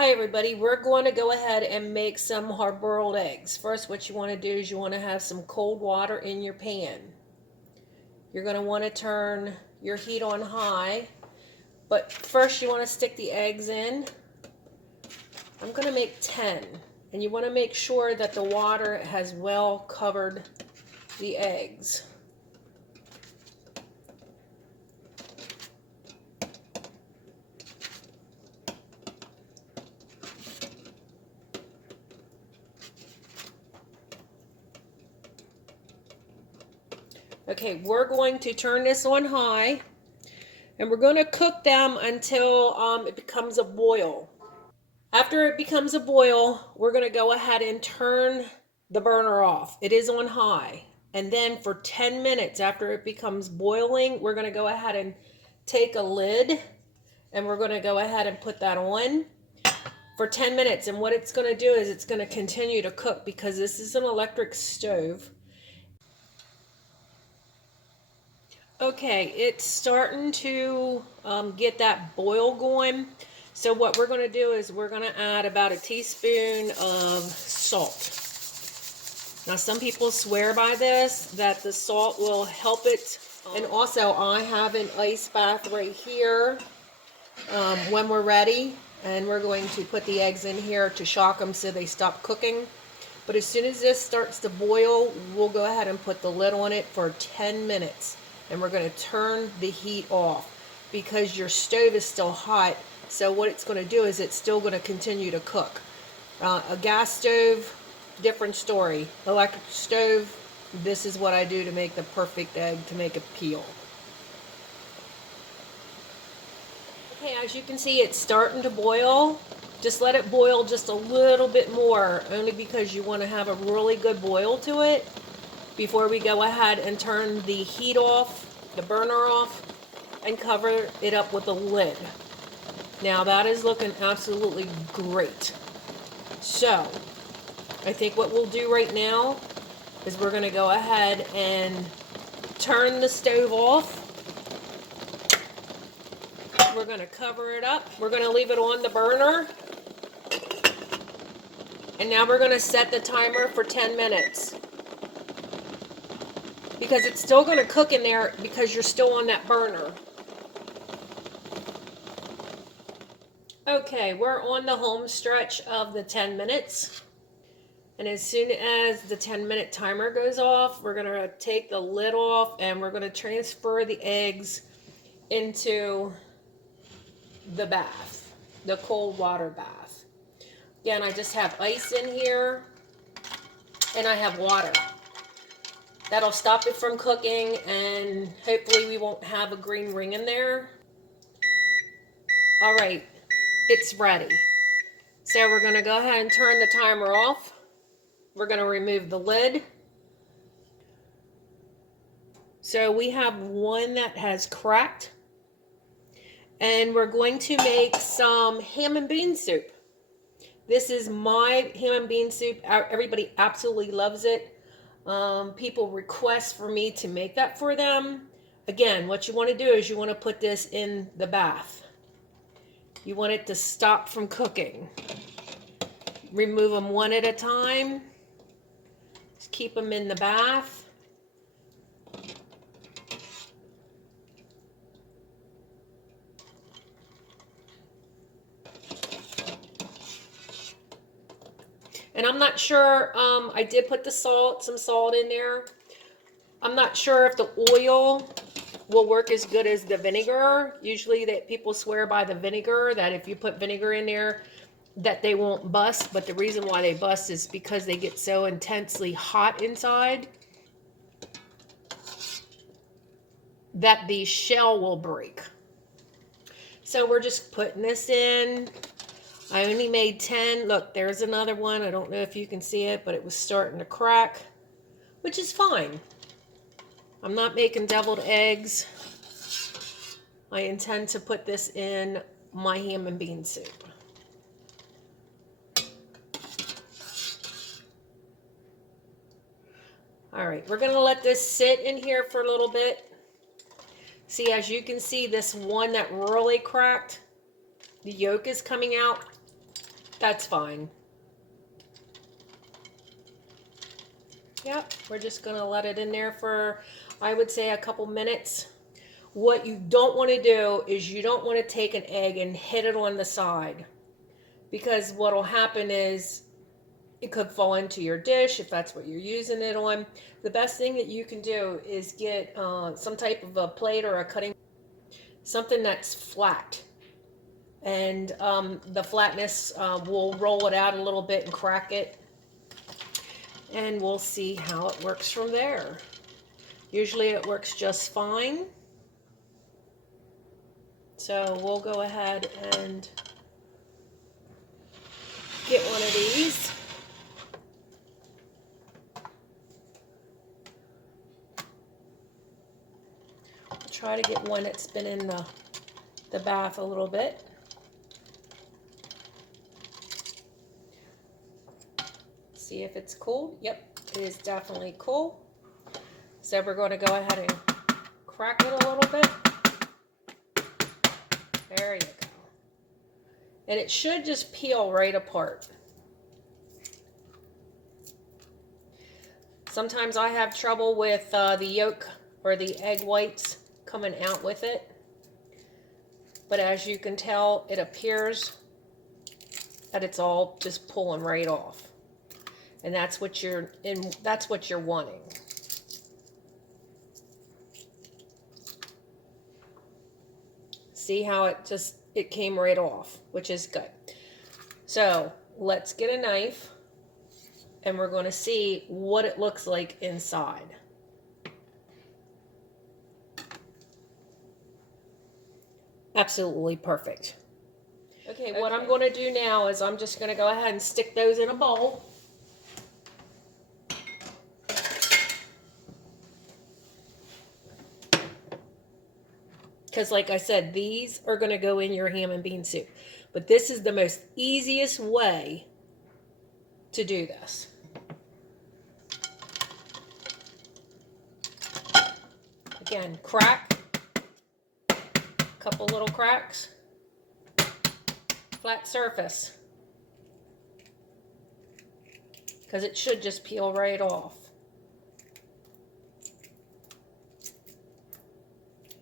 Hi everybody, we're going to go ahead and make some hard-boiled eggs. First, what you want to do is you want to have some cold water in your pan. You're going to want to turn your heat on high, but first you want to stick the eggs in. I'm going to make 10, and you want to make sure that the water has well covered the eggs. Okay, we're going to turn this on high, and we're going to cook them until it becomes a boil. After it becomes a boil, we're going to go ahead and turn the burner off. It is on high. And then for 10 minutes after it becomes boiling, we're going to go ahead and take a lid and we're going to go ahead and put that on for 10 minutes. And what it's going to do is it's going to continue to cook because this is an electric stove. Okay, it's starting to get that boil going. So what we're going to do is we're going to add about a teaspoon of salt. Now some people swear by this, that the salt will help it. And also I have an ice bath right here when we're ready. And we're going to put the eggs in here to shock them so they stop cooking. But as soon as this starts to boil, we'll go ahead and put the lid on it for 10 minutes. And we're going to turn the heat off because your stove is still hot. So what it's going to do is it's still going to continue to cook. A gas stove, different story. Electric stove, this is what I do to make the perfect egg, to make it peel. Okay, as you can see, it's starting to boil. Just let it boil just a little bit more, only because you want to have a really good boil to it before we go ahead and turn the heat off, the burner off, and cover it up with a lid. Now that is looking absolutely great. So, I think what we'll do right now is we're going to go ahead and turn the stove off. We're going to cover it up. We're going to leave it on the burner. And now we're going to set the timer for 10 minutes. Because it's still going to cook in there because you're still on that burner. Okay, we're on the home stretch of the 10 minutes. And as soon as the 10-minute timer goes off, we're going to take the lid off and we're going to transfer the eggs into the bath, the cold water bath. Again, I just have ice in here and I have water. That'll stop it from cooking and hopefully we won't have a green ring in there. All right, it's ready. So we're going to go ahead and turn the timer off. We're going to remove the lid. So we have one that has cracked. And we're going to make some ham and bean soup. This is my ham and bean soup. Everybody absolutely loves it. People request for me to make that for them. Again, what you want to do is you want to put this in the bath. You want it to stop from cooking. Remove them one at a time. Just keep them in the bath. And I'm not sure, I did put the some salt in there. I'm not sure if the oil will work as good as the vinegar. Usually that people swear by the vinegar, that if you put vinegar in there, that they won't bust. But the reason why they bust is because they get so intensely hot inside that the shell will break. So we're just putting this in. I only made 10. Look, there's another one. I don't know if you can see it, but it was starting to crack, which is fine. I'm not making deviled eggs. I intend to put this in my ham and bean soup. All right, we're going to let this sit in here for a little bit. See, as you can see, this one that really cracked, the yolk is coming out. That's fine. Yep, we're just going to let it in there for, I would say, a couple minutes. What you don't want to do is you don't want to take an egg and hit it on the side, because what will happen is it could fall into your dish if that's what you're using it on. The best thing that you can do is get some type of a plate or a cutting, something that's flat. And the flatness will roll it out a little bit and crack it. And we'll see how it works from there. Usually it works just fine. So we'll go ahead and get one of these. Try to get one that's been in the bath a little bit. See if it's cool. Yep, it is definitely cool. So we're going to go ahead and crack it a little bit. There you go. And it should just peel right apart. Sometimes I have trouble with the yolk or the egg whites coming out with it. But as you can tell, it appears that it's all just pulling right off. And that's what you're wanting. See how it came right off, which is good. So let's get a knife and we're going to see what it looks like inside. Absolutely perfect. Okay, what I'm going to do now is I'm just going to go ahead and stick those in a bowl. Because like I said, these are going to go in your ham and bean soup. But this is the most easiest way to do this. Again, crack. Couple little cracks. Flat surface. Because it should just peel right off.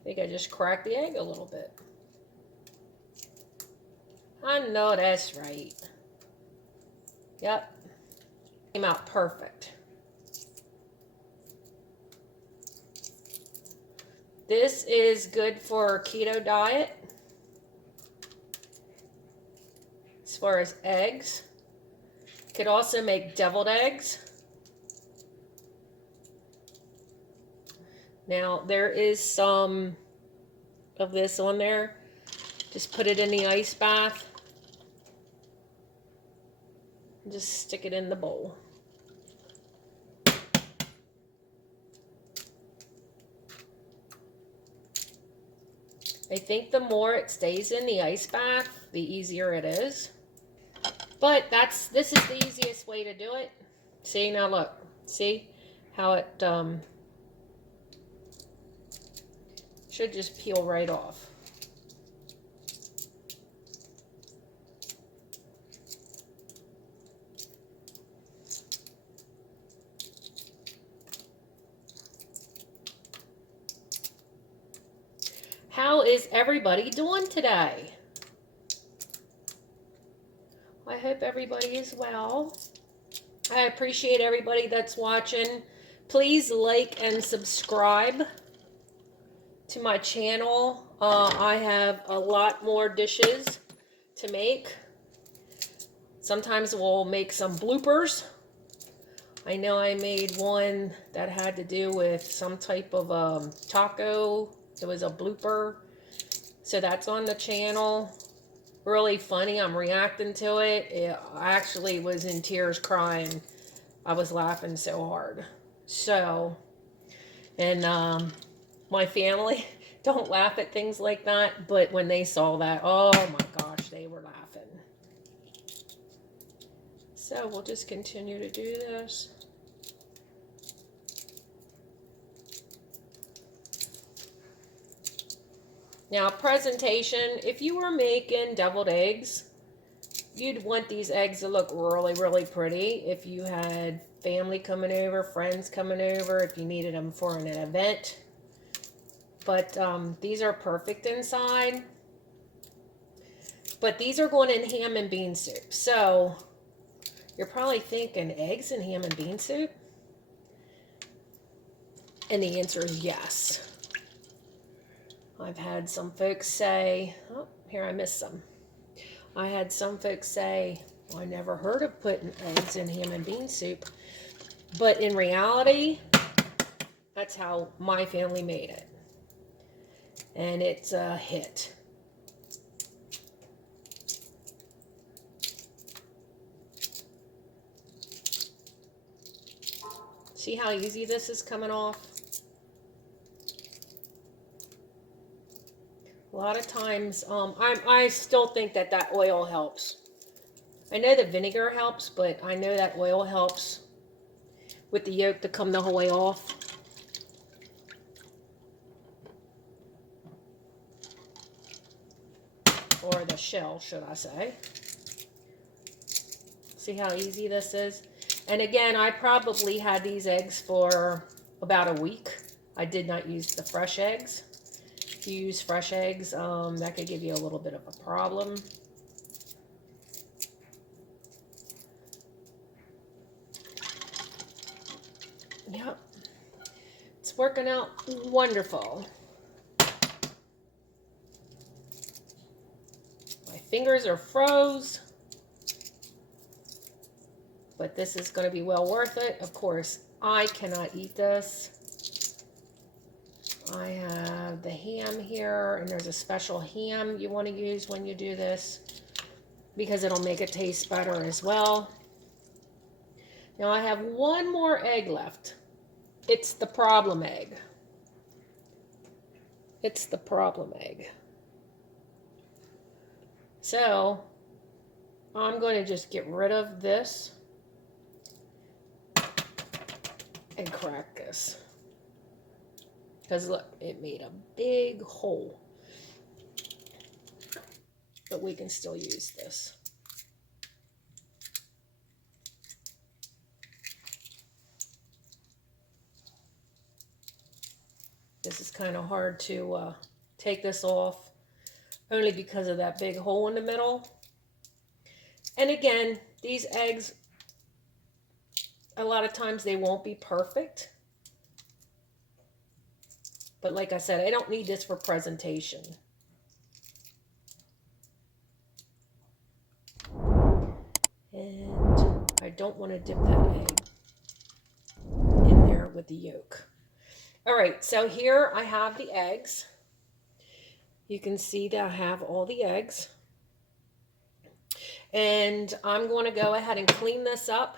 I think I just cracked the egg a little bit. I know that's right. Yep. Came out perfect. This is good for keto diet. As far as eggs. Could also make deviled eggs. Now, there is some of this on there. Just put it in the ice bath. And just stick it in the bowl. I think the more it stays in the ice bath, the easier it is. But this is the easiest way to do it. See, now look. See how it should just peel right off. How is everybody doing today? I hope everybody is well. I appreciate everybody that's watching. Please like and subscribe to my channel. I have a lot more dishes to make. Sometimes we'll make some bloopers. I know I made one that had to do with some type of taco. It was a blooper. So that's on the channel. Really funny. I'm reacting to it. I actually was in tears crying. I was laughing so hard. So, and my family don't laugh at things like that, but when they saw that, oh my gosh, they were laughing. So we'll just continue to do this. Now, presentation, if you were making deviled eggs, you'd want these eggs to look really, really pretty if you had family coming over, friends coming over, if you needed them for an event. But these are perfect inside. But these are going in ham and bean soup. So you're probably thinking, eggs and ham and bean soup? And the answer is yes. I've had some folks say, oh, here I missed some. I had some folks say, well, I never heard of putting eggs in ham and bean soup. But in reality, that's how my family made it. And it's a hit. See how easy this is coming off? A lot of times, I still think that oil helps. I know the vinegar helps, but I know that oil helps with the yolk to come the whole way off. Or the shell, should I say. See how easy this is? And again, I probably had these eggs for about a week. I did not use the fresh eggs. If you use fresh eggs, that could give you a little bit of a problem. Yep. It's working out wonderful. My fingers are froze. But this is going to be well worth it. Of course, I cannot eat this. I have the ham here, and there's a special ham you want to use when you do this because it'll make it taste better as well. Now I have one more egg left. It's the problem egg. It's the problem egg. So I'm going to just get rid of this and crack this. Because look, it made a big hole. But we can still use this. This is kind of hard to take this off, only because of that big hole in the middle. And again, these eggs, a lot of times they won't be perfect. But like I said, I don't need this for presentation. And I don't want to dip that egg in there with the yolk. All right, so here I have the eggs. You can see that I have all the eggs. And I'm going to go ahead and clean this up.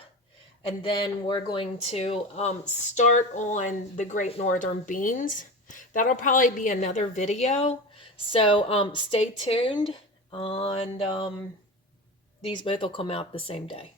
And then we're going to start on the Great Northern beans. That'll probably be another video. So stay tuned. And these both will come out the same day.